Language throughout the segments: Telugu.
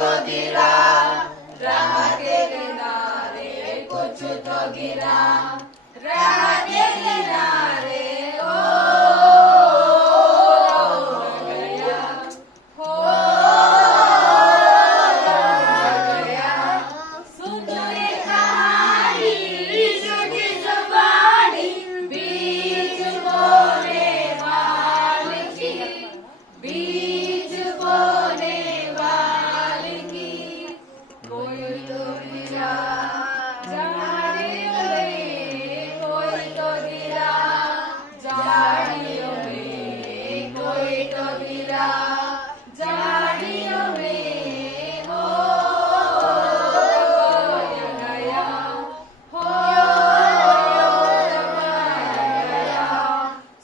तो गिरा, राह के किनारे कुछ तो गिरा, राह के किनारे हो गया, हो गया। सुनो ये कहानी की जुबानी, बीच बोने वाले की, बीच बोने वाले की। कोई तो गिरा झाड़ियों में, कोई तो गिरा झाड़ियों में, कोई तो गिरा झाड़ियों में, हो गया, हो गया।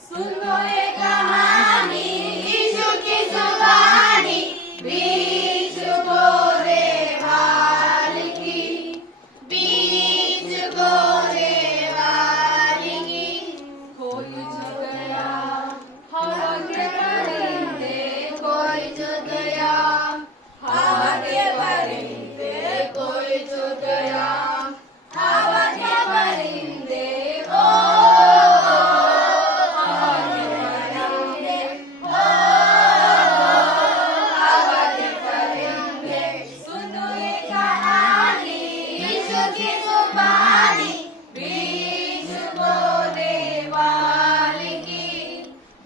सुनो ये कहानी यीशु की जुबानी, बीच बोने वाले की, बीच बोने वाले की। कोई जो गया हवा के परिंदे, कोई जो गया हवा के परिंदे, कोई जो गया हवा के परिंदे, ओ हवा के परिंदे, ओ हवा के परिंदे। सुनो ये कहानी यीशु की जुबानी, बीच बोने वाले की,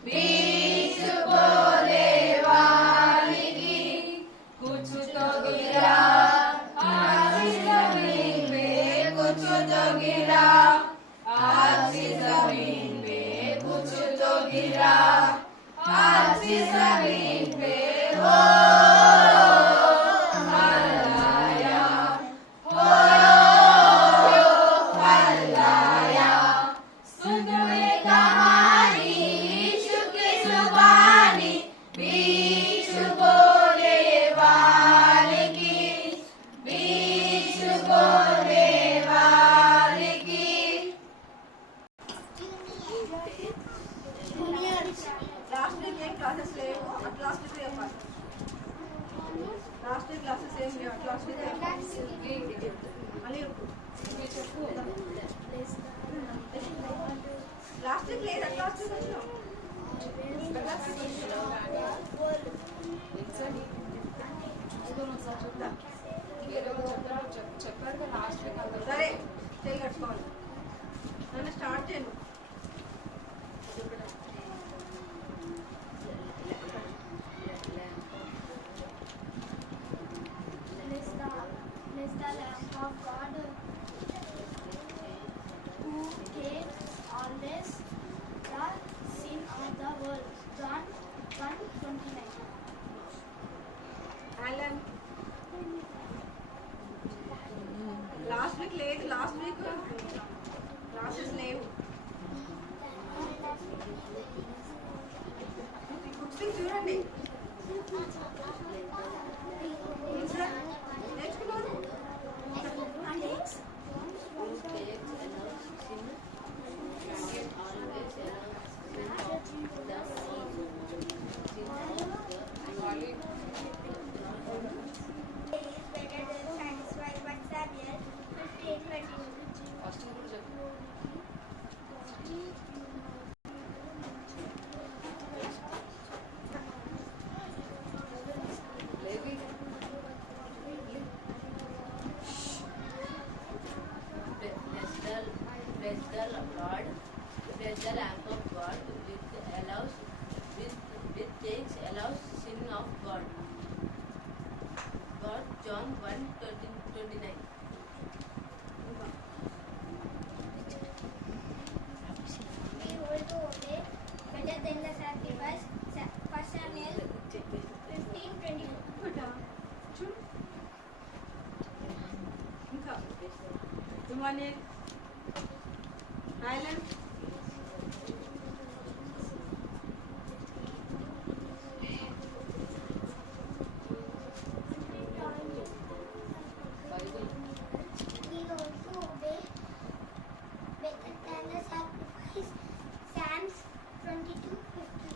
बीच बोने वाले की। कुछ तो गिरा आज जमीन पे, कुछ तो गिरा आज जमीन पे, कुछ तो गिरा आज जमीन पे, हो फलाया, हो फलाया। सुनो ये कहानी यीशु की जुबानी, बीच बोने वाले की, बीच बोने वाले की। లాస్ట్ వీక్ ఏం క్లాసెస్ లేవు, అట్లా లాస్ట్ వీక్ ఏం క్లాసెస్, లాస్ట్ వీక్ క్లాసెస్ ఏం లేవు, అట్లా లాస్ట్ వీక్ అని చెప్పు. లాస్ట్ వీక్ లేదు, అట్లా లాస్ట్ వీక్ వచ్చినాం. చెప్పారు లాస్ట్ వీక్ అందరూ. సరే చేయి కట్టుకోవాలి, నన్ను స్టార్ట్ చేయండి. Bless the Lamb of God who takes away the sin of the world. John 1:29. Alan. Last week లేదు, లాస్ట్ వీక్ క్లాసెస్ లేవు. బుక్స్ చూడండి, నేర్చుకున్నారు. Bless the Lord, bless the Lamb of God, with takes allows sin of God. God, John 1:29. Be able to obey better than the sacrifice. 1 Samuel 15:22. ఇంకా Emmanuel, island, He also obey better than the sacrifice. Psalms 22:50.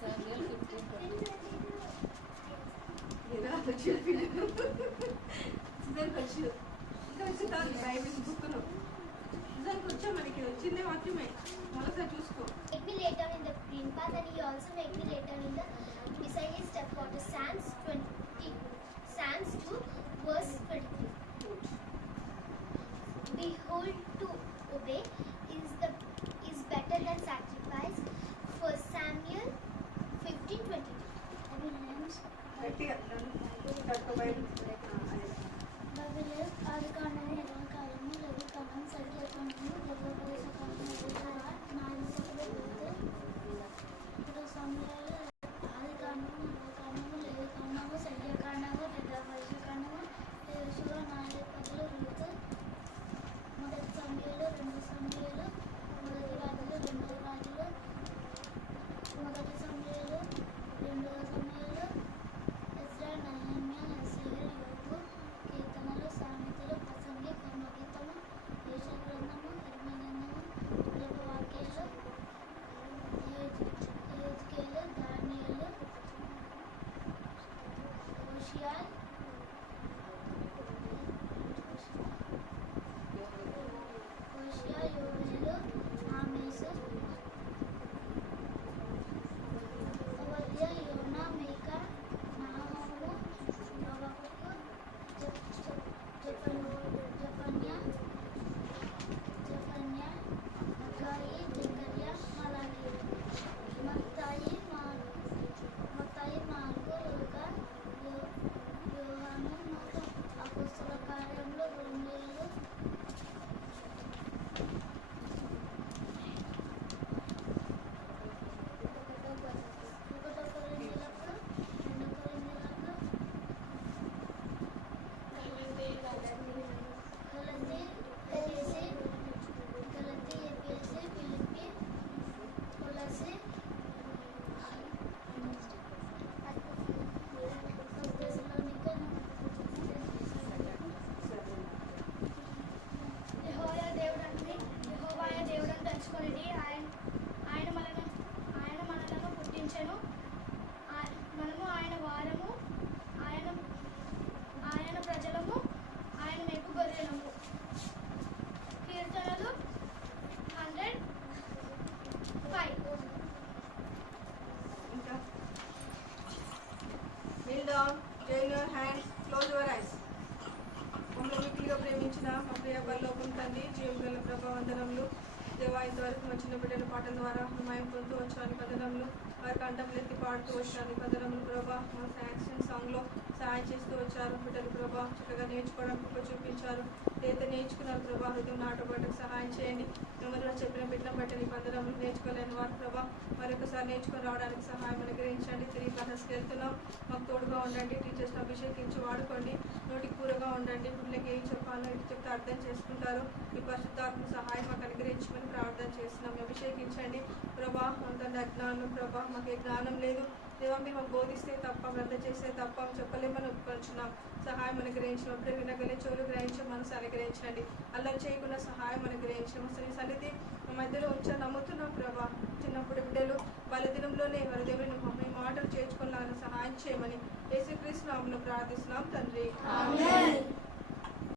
Samuel 15:22. చెప్పిండు నిజానికి వచ్చిండు ఇంకా ఇస్తాను బైబిల్ బుక్ను నిజానికి వచ్చా మనకి వచ్చిందే వాక్యమే మరోసారి చూసుకో. Make me lay down in the green path, and he also make me lay down in the beside his step water. Psalms 2 verse 23. Behold, to obey is better than sacrifice. For Samuel 15:22. గట్టిగా కట్టుకో బైబిల్. బైబిల్ ఆదికాండము నిర్మకాలము లెవికాండము సంఖ్యాకాండము ఇప్పుడు సమయాలు ఆదికాండము నిర్మకాండము లెవికాండము సంఖ్యాకాండము పరిశకాండము యేషువ న్యాయాధిపతులు రూతు మొదటి సమయాలు రెండు సమయాలు మొదటి రాజులు రెండవ రాజులు మొదటి సమయాలు రెండవ సమయాలు ఎజ్రా నహమ్యా యెషయా యోబు కీర్తనలు సామెతలు ప్రసంగి కర్మగీతము యెషయా గ్రంథము ఇర్మీయా గ్రంథము పిలుపు వాక్యాలు యెహెజ్కేలు దానియేలు హోషేయ యోవేలు ఆమోసు ఓబద్య యోనా మీకా నాహూము హబక్కూకు జెఫన్యా హగ్గాయి జకర్యా మలాకి మత్తాయి మార్కు లూకా యోహాను అపోస్తల కార్యములు రోమీయులు యెహోవాయ దేవుడని తెలుసుకొనిడి. ఆయన మనలను పుట్టించెను. మనము ఆయన వారము, ఆయన ప్రజలము, ఆయన మేపు గొర్రెలము. కీర్తనలు 105. ఇంకా kneel down, join your hands, close your eyes. మమ్మల్ని మిక్కిలిగా ప్రేమించిన మా ప్రియ పరలోకం తండ్రి, జీవం గల ప్రభా వందనములు. దేవా ఇంతవరకు మా చిన్న బిడ్డల పాటల ద్వారా మేము పొందుతూ వచ్చానికి వందనములు. వారి కంఠం ఎత్తి పాడుతూ వచ్చానికి వందనములు ప్రభా. మా యాక్షన్ సాంగ్లో సహాయం చేస్తూ వచ్చారు బిడ్డలు ప్రభా. చక్కగా నేర్చుకోవడానికి కృప చూపించారు. ఏదైతే నేర్చుకున్నారు ప్రభా, హృదయం నాటబట్టకు సహాయం చేయండి. మిమ్మల్ని చెప్పిన బిడ్డను బట్టి నీ వందనములు. నేర్చుకోలేని వారు ప్రభా మరొకసారి నేర్చుకొని రావడానికి సహాయం అనుగ్రహించండి. తిరిగి క్లాసెస్కి వెళ్తున్నాం, మాకు తోడుగా ఉండండి. టీచర్స్ని అభిషేకించి వాడుకోండి. నోటికి పూరగా ఉండండి. పిల్లలకి ఏం చెప్పాలో ఇటు చెప్తే అర్థం చేసుకుంటారు. ఈ పరిశుద్ధాత్మ సహాయం మాకు అనుగ్రహించమని ప్రార్థన చేస్తున్నాం. అభిషేకించండి ప్రభా. తండ్రి అజ్ఞానం ప్రభా, మాకు ఏ జ్ఞానం లేదు దేవా. మీరు మాకు బోధిస్తే తప్ప, వ్రత చేస్తే తప్ప చెప్పలేమని ఒప్పుకొచ్చున్నాం. సహాయం అనుగ్రహించడం అప్పుడే వినగలి చెవులు గ్రహించి మనసు అనుగ్రహించండి. అల్లరి చేయకుండా సహాయం అనుగ్రహించడం. అసలు ఈ సన్నిధి మా మధ్యలో ఉంచాలని నమ్ముతున్నాం ప్రభా. చిన్నప్పుడు బిడ్డలు బలదినంలోనే వారి దేవుని మీ మాటలు చేర్చుకోవాలని సహాయం చేయమని యేసుక్రీస్తు నామములో ప్రార్థిస్తున్నాం తండ్రి.